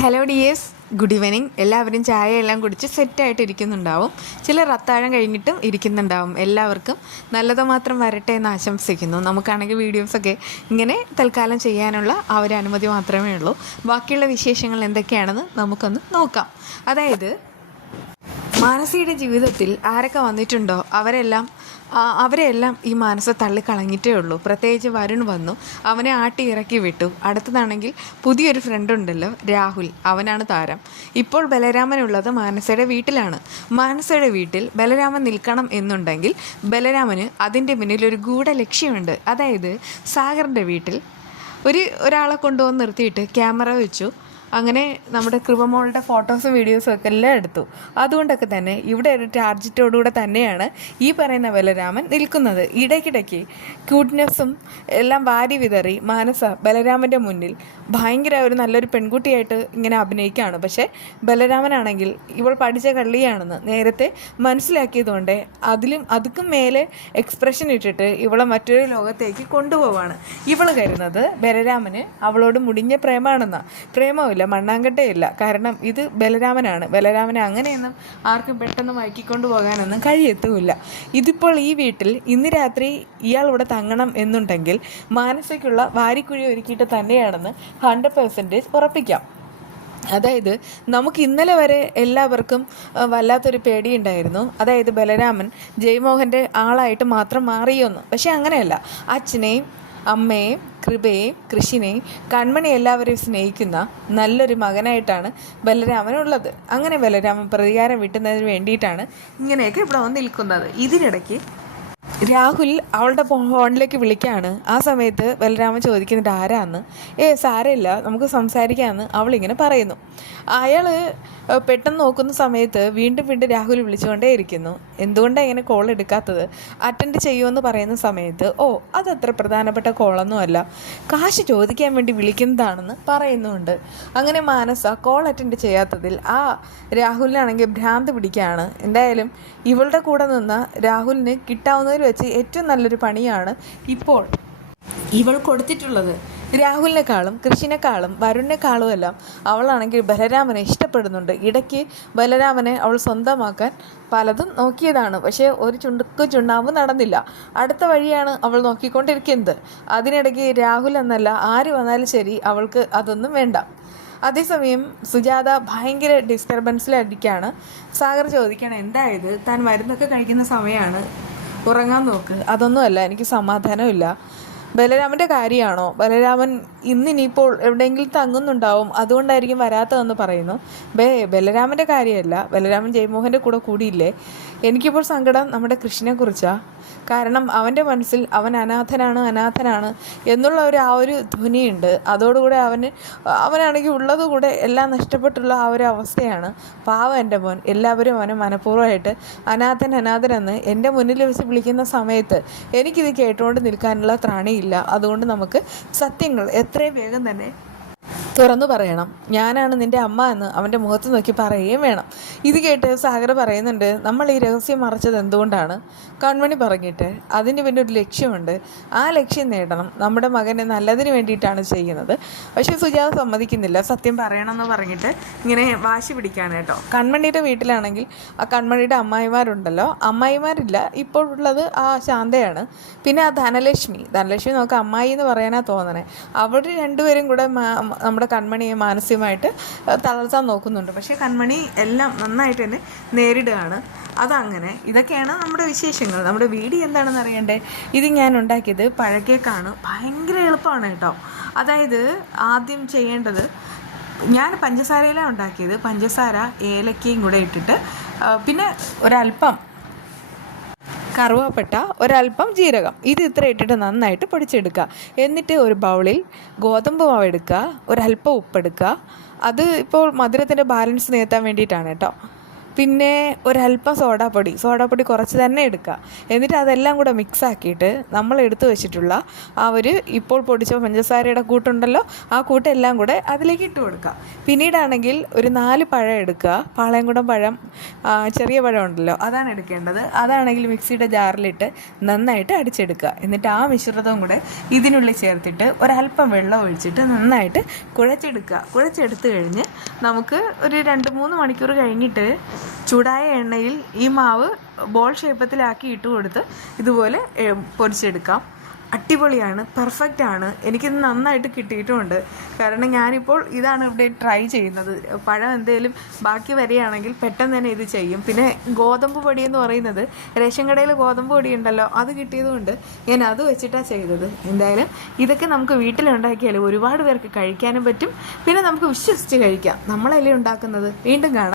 Hello dears, good evening. എല്ലാവരും ചായയെല്ലാം കുടിച്ച് സെറ്റായിട്ട് ഇരിക്കുന്നുണ്ടാവും. ചിലർ അത്താഴം കഴിഞ്ഞിട്ടും ഇരിക്കുന്നുണ്ടാവും. എല്ലാവർക്കും നല്ലത് മാത്രം വരട്ടെ എന്ന് ആശംസിക്കുന്നു. നമുക്കാണെങ്കിൽ വീഡിയോസൊക്കെ ഇങ്ങനെ തൽക്കാലം ചെയ്യാനുള്ള ആ ഒരു അനുമതി മാത്രമേ ഉള്ളൂ. ബാക്കിയുള്ള വിശേഷങ്ങൾ എന്തൊക്കെയാണെന്ന് നമുക്കൊന്ന് നോക്കാം. അതായത് മാനസിയുടെ ജീവിതത്തിൽ ആരൊക്കെ വന്നിട്ടുണ്ടോ അവരെല്ലാം ഈ മാനസ തള്ളിക്കളഞ്ഞിട്ടേ ഉള്ളൂ. പ്രത്യേകിച്ച് വരുൺ വന്നു, അവനെ ആട്ടി ഇറക്കി വിട്ടു. അടുത്തതാണെങ്കിൽ പുതിയൊരു ഫ്രണ്ട് ഉണ്ടല്ലോ, രാഹുൽ, അവനാണ് താരം. ഇപ്പോൾ ബലരാമനുള്ളത് മാനസയുടെ വീട്ടിലാണ്. മാനസയുടെ വീട്ടിൽ ബലരാമൻ നിൽക്കണം എന്നുണ്ടെങ്കിൽ ബലരാമന് അതിൻ്റെ പിന്നിൽ ഒരു ഗൂഢ ലക്ഷ്യമുണ്ട്. അതായത് സാഗറിൻ്റെ വീട്ടിൽ ഒരാളെ കൊണ്ടുവന്ന് നിർത്തിയിട്ട് ക്യാമറ വെച്ചു. അങ്ങനെ നമ്മുടെ കൃപമോളുടെ ഫോട്ടോസും വീഡിയോസും ഒക്കെ എല്ലാം എടുത്തു. അതുകൊണ്ടൊക്കെ തന്നെ ഇവിടെ ഒരു ടാർജറ്റോടുകൂടെ തന്നെയാണ് ഈ പറയുന്ന ബലരാമൻ നിൽക്കുന്നത്. ഇടയ്ക്കിടയ്ക്ക് ക്യൂട്ട്നെസ്സും എല്ലാം വാരി വിതറി മാനസ ബലരാമൻ്റെ മുന്നിൽ ഭയങ്കര ഒരു നല്ലൊരു പെൺകുട്ടിയായിട്ട് ഇങ്ങനെ അഭിനയിക്കുകയാണ്. പക്ഷേ ബലരാമനാണെങ്കിൽ ഇവൾ പഠിച്ച കള്ളിയാണെന്ന് നേരത്തെ മനസ്സിലാക്കിയതുകൊണ്ട് അതുക്കും മേലെ എക്സ്പ്രഷൻ ഇട്ടിട്ട് ഇവളെ മറ്റൊരു ലോകത്തേക്ക് കൊണ്ടുപോവാണ്. ഇവൾ കരുതുന്നത് ബലരാമന് അവളോട് മുടിഞ്ഞ പ്രേമാണെന്നാണ്. പ്രേമമില്ല, മണ്ണാങ്കട്ടയില്ല. കാരണം ഇത് ബലരാമനാണ്. ബലരാമനെ അങ്ങനെയൊന്നും ആർക്കും പെട്ടെന്ന് മയക്കിക്കൊണ്ടു പോകാനൊന്നും കഴിയത്തുമില്ല. ഇതിപ്പോൾ ഈ വീട്ടിൽ ഇന്ന് രാത്രി ഇയാൾ ഇവിടെ തങ്ങണം എന്നുണ്ടെങ്കിൽ മാനസികയുള്ള വാരിക്കുഴി ഒരുക്കിയിട്ട് തന്നെയാണെന്ന് 100% ഉറപ്പിക്കാം. അതായത് നമുക്ക് ഇന്നലെ വരെ എല്ലാവർക്കും വല്ലാത്തൊരു പേടിയുണ്ടായിരുന്നു. അതായത് ബലരാമൻ ജയ്മോഹൻ്റെ ആളായിട്ട് മാത്രം മാറിയോന്ന്. പക്ഷെ അങ്ങനെയല്ല. അച്ഛനെയും അമ്മയെയും കൃപയെയും കൃഷിനെയും കൺമണി എല്ലാവരെയും സ്നേഹിക്കുന്ന നല്ലൊരു മകനായിട്ടാണ് ബലരാമനുള്ളത്. അങ്ങനെ ബലരാമൻ പ്രതികാരം വീട്ടുന്നതിന് വേണ്ടിയിട്ടാണ് ഇങ്ങനെയൊക്കെ ഇവിടെ വന്ന് നിൽക്കുന്നത്. ഇതിനിടയ്ക്ക് രാഹുൽ അവളുടെ ഫോണിലേക്ക് വിളിക്കുകയാണ്. ആ സമയത്ത് ബലരാമൻ ചോദിക്കുന്നുണ്ട് ആരാന്ന്. സാരമില്ല, നമുക്ക് സംസാരിക്കാമെന്ന് അവളിങ്ങനെ പറയുന്നു. അയാൾ പെട്ടെന്ന് നോക്കുന്ന സമയത്ത് വീണ്ടും രാഹുൽ വിളിച്ചുകൊണ്ടേ ഇരിക്കുന്നു. എന്തുകൊണ്ടാണ് ഇങ്ങനെ കോൾ എടുക്കാത്തത്? അറ്റൻഡ് ചെയ്യുമെന്ന് പറയുന്ന സമയത്ത് അതത്ര പ്രധാനപ്പെട്ട കോളൊന്നുമല്ല, കാശ് ചോദിക്കാൻ വേണ്ടി വിളിക്കുന്നതാണെന്ന് പറയുന്നുണ്ട്. അങ്ങനെ മാനസ കോൾ അറ്റൻഡ് ചെയ്യാത്തതിൽ ആ രാഹുലിനാണെങ്കിൽ ഭ്രാന്ത് പിടിക്കുകയാണ്. എന്തായാലും ഇവളുടെ കൂടെ നിന്ന് രാഹുലിന് കിട്ടാവുന്നതിൽ വെച്ച് ഏറ്റവും നല്ലൊരു പണിയാണ് ഇപ്പോൾ ഇവൾ കൊടുത്തിട്ടുള്ളത്. രാഹുലിനെക്കാളും കൃഷിനെക്കാളും വരുണിനെക്കാളും എല്ലാം അവളാണെങ്കിൽ ബലരാമനെ ഇഷ്ടപ്പെടുന്നുണ്ട്. ഇടയ്ക്ക് ബലരാമനെ അവൾ സ്വന്തമാക്കാൻ പലതും നോക്കിയതാണ്. പക്ഷേ ഒരു ചുണ്ണാമ്പ് നടന്നില്ല. അടുത്ത വഴിയാണ് അവൾ നോക്കിക്കൊണ്ടിരിക്കുന്നത്. അതിനിടയ്ക്ക് രാഹുൽ എന്നല്ല ആര് വന്നാലും ശരി അവൾക്ക് അതൊന്നും വേണ്ട. അതേസമയം സുജാത ഭയങ്കര ഡിസ്റ്റർബൻസിലടിക്കുകയാണ്. സാഗർ ചോദിക്കണം എന്തായത്, താൻ മരുന്നൊക്കെ കഴിക്കുന്ന സമയമാണ്, ഉറങ്ങാൻ നോക്ക്. അതൊന്നുമല്ല, എനിക്ക് സമാധാനമില്ല. ബലരാമൻ്റെ കാര്യമാണോ? ബലരാമൻ ഇന്നിനിപ്പോൾ എവിടെയെങ്കിലും തങ്ങുന്നുണ്ടാവും, അതുകൊണ്ടായിരിക്കും വരാത്തതെന്ന് പറയുന്നു. ബലരാമൻ്റെ കാര്യമല്ല, ബലരാമൻ ജയ്മോഹൻ്റെ കൂടെ കൂടിയില്ലേ. എനിക്കിപ്പോൾ സങ്കടം നമ്മുടെ കൃഷ്ണനെക്കുറിച്ചാണ്. കാരണം അവൻ്റെ മനസ്സിൽ അവൻ അനാഥനാണ് എന്നുള്ള ആ ഒരു ധ്വനിയുണ്ട്. അതോടുകൂടെ അവനാണെങ്കിൽ ഉള്ളത് കൂടെ എല്ലാം നഷ്ടപ്പെട്ടുള്ള ആ ഒരു അവസ്ഥയാണ്. പാവം എൻ്റെ മോൻ. എല്ലാവരും അവനെ മനഃപൂർവ്വമായിട്ട് അനാഥനെന്ന് എൻ്റെ മുന്നിൽ വെച്ച് വിളിക്കുന്ന സമയത്ത് എനിക്കിത് കേട്ടുകൊണ്ട് നിൽക്കാനുള്ള ത്രാണിയില്ല. അതുകൊണ്ട് നമുക്ക് സത്യങ്ങൾ എത്രയും വേഗം തന്നെ തുറന്നു പറയണം. ഞാനാണ് നിൻ്റെ അമ്മ എന്ന് അവൻ്റെ മുഖത്ത് നോക്കി പറയുകയും വേണം. ഇത് കേട്ട് സാഗർ പറയുന്നുണ്ട്, നമ്മൾ ഈ രഹസ്യം മറച്ചത് എന്തുകൊണ്ടാണ്? കൺമണി പറഞ്ഞിട്ട് അതിന് പിന്നെ ഒരു ലക്ഷ്യമുണ്ട്. ആ ലക്ഷ്യം നേടണം. നമ്മുടെ മകനെ നല്ലതിന് വേണ്ടിയിട്ടാണ് ചെയ്യുന്നത്. പക്ഷേ സുജാത സമ്മതിക്കുന്നില്ല. സത്യം പറയണമെന്ന് പറഞ്ഞിട്ട് ഇങ്ങനെ വാശി പിടിക്കുകയാണ് കേട്ടോ. കൺമണിയുടെ വീട്ടിലാണെങ്കിൽ ആ കൺമണിയുടെ അമ്മായിമാരുണ്ടല്ലോ, അമ്മായിമാരില്ല, ഇപ്പോൾ ഉള്ളത് ആ ശാന്തയാണ്. പിന്നെ ആ ധനലക്ഷ്മി നമുക്ക് അമ്മായി എന്ന് പറയാനാണ് തോന്നണേ. അവർ രണ്ടുപേരും കൂടെ നമ്മുടെ കൺമണിയെ മാനസികമായിട്ട് തളർത്താൻ നോക്കുന്നുണ്ട്. പക്ഷേ കൺമണി എല്ലാം നന്നായിട്ട് തന്നെ നേരിടുകയാണ്. അതങ്ങനെ. ഇതൊക്കെയാണ് നമ്മുടെ വിശേഷങ്ങൾ. നമ്മുടെ വീഡിയോ എന്താണെന്ന് അറിയണ്ടേ? ഇത് ഞാൻ ഉണ്ടാക്കിയത് പഴക്കേക്കാണ്. ഭയങ്കര എളുപ്പമാണ് കേട്ടോ. അതായത് ആദ്യം ചെയ്യേണ്ടത്, ഞാൻ പഞ്ചസാരയിലാണ് ഉണ്ടാക്കിയത്. പഞ്ചസാര ഏലക്കയും കൂടെ ഇട്ടിട്ട് പിന്നെ ഒരല്പം കറുവാപ്പട്ട, ഒരല്പം ജീരകം, ഇത് ഇത്ര ഇട്ടിട്ട് നന്നായിട്ട് പൊടിച്ചെടുക്കുക. എന്നിട്ട് ഒരു ബൗളിൽ ഗോതമ്പ് മാവ് എടുക്കുക, ഒരല്പം ഉപ്പെടുക്കുക. അത് ഇപ്പോൾ മധുരത്തിൻ്റെ ബാലൻസ് നേർത്താൻ വേണ്ടിയിട്ടാണ് കേട്ടോ. പിന്നെ ഒരല്പം സോഡാപ്പൊടി കുറച്ച് തന്നെ എടുക്കുക. എന്നിട്ട് അതെല്ലാം കൂടെ മിക്സ് ആക്കിയിട്ട് നമ്മൾ എടുത്തു വെച്ചിട്ടുള്ള ആ ഒരു ഇപ്പോൾ പൊടിച്ച പഞ്ചസാരയുടെ കൂട്ടുണ്ടല്ലോ, ആ കൂട്ടെല്ലാം കൂടെ അതിലേക്ക് ഇട്ട് കൊടുക്കുക. പിന്നീടാണെങ്കിൽ ഒരു 4 പഴം എടുക്കുക. പാളയംകുടം പഴം, ചെറിയ പഴം ഉണ്ടല്ലോ, അതാണ് എടുക്കേണ്ടത്. അതാണെങ്കിൽ മിക്സിയുടെ ജാറിലിട്ട് നന്നായിട്ട് അടിച്ചെടുക്കുക. എന്നിട്ട് ആ മിശ്രിതവും കൂടെ ഇതിനുള്ളിൽ ചേർത്തിട്ട് ഒരല്പം വെള്ളം ഒഴിച്ചിട്ട് നന്നായിട്ട് കുഴച്ചെടുത്ത് കഴിഞ്ഞ് നമുക്ക് ഒരു 2-3 മണിക്കൂർ കഴിഞ്ഞിട്ട് ചൂടായ എണ്ണയിൽ ഈ മാവ് ബോൾ ഷേപ്പത്തിലാക്കി ഇട്ട് കൊടുത്ത് ഇതുപോലെ പൊരിച്ചെടുക്കാം. അടിപൊളിയാണ്, പെർഫെക്റ്റാണ്. എനിക്കിത് നന്നായിട്ട് കിട്ടിയിട്ടുമുണ്ട്. കാരണം ഞാനിപ്പോൾ ഇതാണ് ഇവിടെ ട്രൈ ചെയ്യുന്നത്. പഴം എന്തെങ്കിലും ബാക്കി വരികയാണെങ്കിൽ പെട്ടെന്ന് തന്നെ ഇത് ചെയ്യും. പിന്നെ ഗോതമ്പ് പൊടി എന്ന് പറയുന്നത് റേഷൻ കടയിൽ ഗോതമ്പ് പൊടി ഉണ്ടല്ലോ, അത് കിട്ടിയതുകൊണ്ട് ഞാൻ അത് വെച്ചിട്ടാണ് ചെയ്തത്. എന്തായാലും ഇതൊക്കെ നമുക്ക് വീട്ടിലുണ്ടാക്കിയാൽ ഒരുപാട് പേർക്ക് കഴിക്കാനും പറ്റും. പിന്നെ നമുക്ക് വിശ്വസിച്ച് കഴിക്കാം. നമ്മളല്ലേ ഉണ്ടാക്കുന്നത്. വീണ്ടും കാണാം.